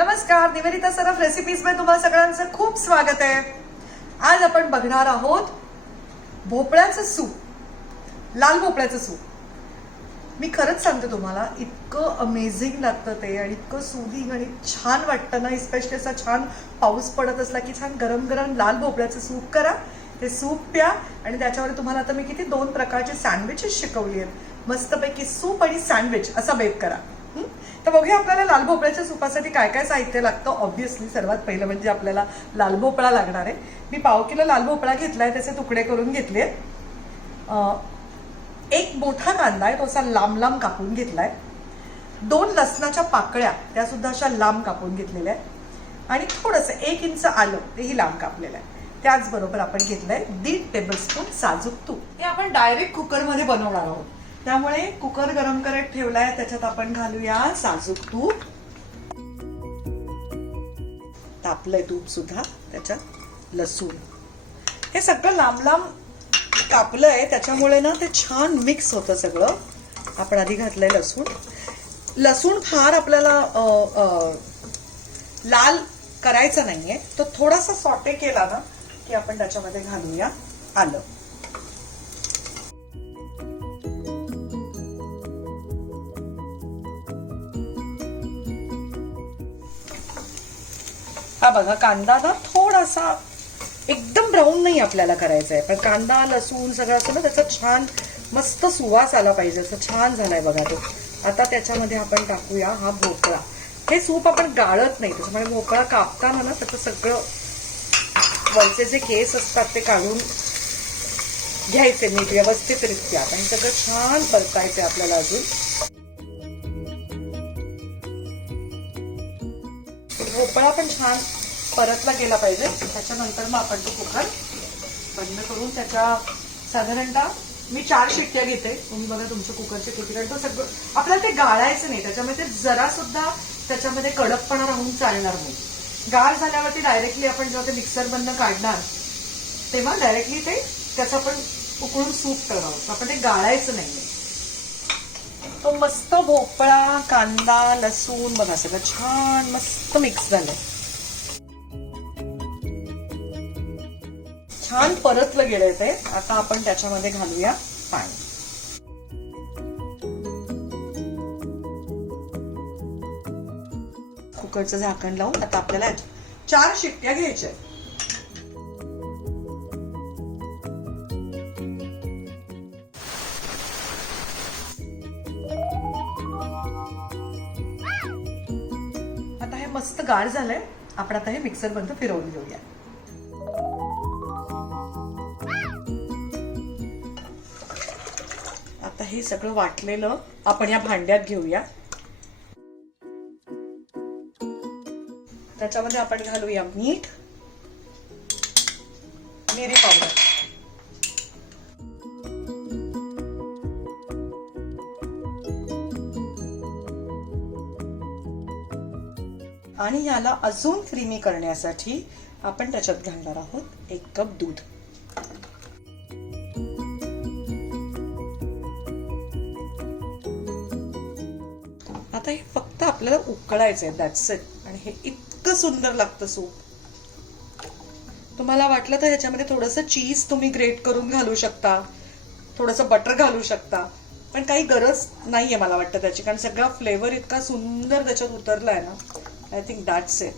नमस्कार, Nivedita Surf recipes में तुम्हा सगळ्यांचं खूप स्वागत आहे. आज आपण बघणार आहोत भोपळ्याचं सूप, लाल भोपळ्याचं सूप. मी खरंच सांगते तुम्हाला, इतकं अमेझिंग लागतं ते आणि इतकं सूदिंग आणि छान वाटतं ना. स्पेशली असा छान पाऊस पडत असला की छान गरम गरम लाल भोपळ्याचं सूप करा, ते सूप प्या आणि त्याच्यावर तुम्हाला आता मी किती 2 प्रकारचे सँडविचेस शिकवली आहेत. मस्तपैकी सूप आणि सँडविच असा बेक करा. तर बघूया आपल्याला लाल भोपळ्याच्या सूपासाठी काय काय साहित्य लागतं. ऑब्व्हियसली सर्वात पहिलं म्हणजे आपल्याला लाल भोपळा लागणार आहे. मी 1/2 किलो लाल भोपळा घेतलाय, त्याचे तुकडे करून घेतले. एक मोठा कांदा आहे, तो असा लांब लांब कापून घेतलाय. 2 लसणाच्या पाकळ्या, त्या सुद्धा अशा लांब कापून घेतलेल्या आहेत. आणि थोडंसं 1 इंच आलं, तेही लांब कापलेलं आहे. त्याचबरोबर आपण घेतलंय 1.5 टेबलस्पून साजूक तूप. हे आपण डायरेक्ट कुकरमध्ये बनवणार आहोत, त्यामुळे कुकर गरम करत ठेवलाय. त्याच्यात आपण घालूया साजूक तूप. तापलंय तूप सुद्धा. त्याच्यात लसूण, हे सगळं लांब लांब कापलंय, त्याच्यामुळे ना ते छान मिक्स होतं सगळं. आपण आधी घातलंय लसूण. लसूण फार आपल्याला लाल करायचा नाहीये, तो थोडासा सॉटे केला ना की आपण त्याच्यामध्ये घालूया आलं. हा बघा, कांदा ना थोडासा एकदम ब्राऊन नाही आपल्याला करायचा आहे, पण कांदा लसूण सगळं असं ना त्याचा छान मस्त सुवास आला पाहिजे. असं छान झालाय बघा तो. आता त्याच्यामध्ये आपण टाकूया हा भोपळा. हे सूप आपण गाळत नाही, त्याच्यामुळे भोपळा कापताना ना त्याचं सगळं वरचे जे केस असतात ते काढून घ्यायचे नीट व्यवस्थितरित्या. आणि सगळं छान परतायचे आपल्याला. अजून भोपळा पण छान परतला गेला पाहिजे. त्याच्यानंतर मग आपण तो कुकर बंद करून त्याच्या साधारणतः मी 4 शिट्ट्या घेते. तुम्ही बघा तुमच्या कुकरचे किती, कारण तो सगळं आपल्याला ते गाळायचं नाही, त्याच्यामध्ये ते जरा सुद्धा त्याच्यामध्ये कडकपणा राहून चालणार नाही. गाळ झाल्यावरती डायरेक्टली आपण जेव्हा ते मिक्सर बंद काढणार तेव्हा डायरेक्टली ते त्याचं आपण उकळून सूप करणार आहोत. आपण ते गाळायचं नाहीये. तो मस्त भोपळा, कांदा, लसूण बघा सगळं छान मस्त मिक्स झालंय. छान परतलं गेलंय ते. आता आपण त्याच्यामध्ये घालूया पाणी. कुकरचं झाकण लावून आता आपल्याला 4 शिट्ट्या घ्यायच्या. आता हे मस्त गाळ झालंय. आपण आता हे मिक्सर बंद फिरवून घेऊया. आता हे सगळं वाटलेलं आपण या भांड्यात घेऊया. त्याच्यामध्ये आपण घालूया मीठ, मिरी पावडर, आणि याला अजून क्रीमी करण्यासाठी आपण त्याच्यात घालणार आहोत 1 कप दूध. आता हे फक्त आपल्याला उकळायचंय, दॅट्स इट. आणि हे इतकं सुंदर लागतं सूप. तुम्हाला वाटलं तर ह्याच्यामध्ये थोडंसं चीज तुम्ही ग्रेट करून घालू शकता, थोडंसं बटर घालू शकता, पण काही गरज नाहीये मला वाटतं त्याची, कारण सगळा फ्लेवर इतका सुंदर त्याच्यात उतरलाय ना. I think that's it.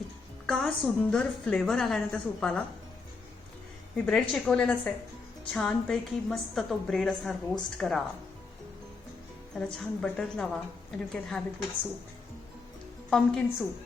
इतका सुंदर फ्लेवर आलाय ना त्या सूपाला. मी ब्रेड शिकवलेलंच आहे. छानपैकी मस्त तो ब्रेड असा रोस्ट करा, त्याला छान बटर लावा, and you can have it with soup. Pumpkin soup.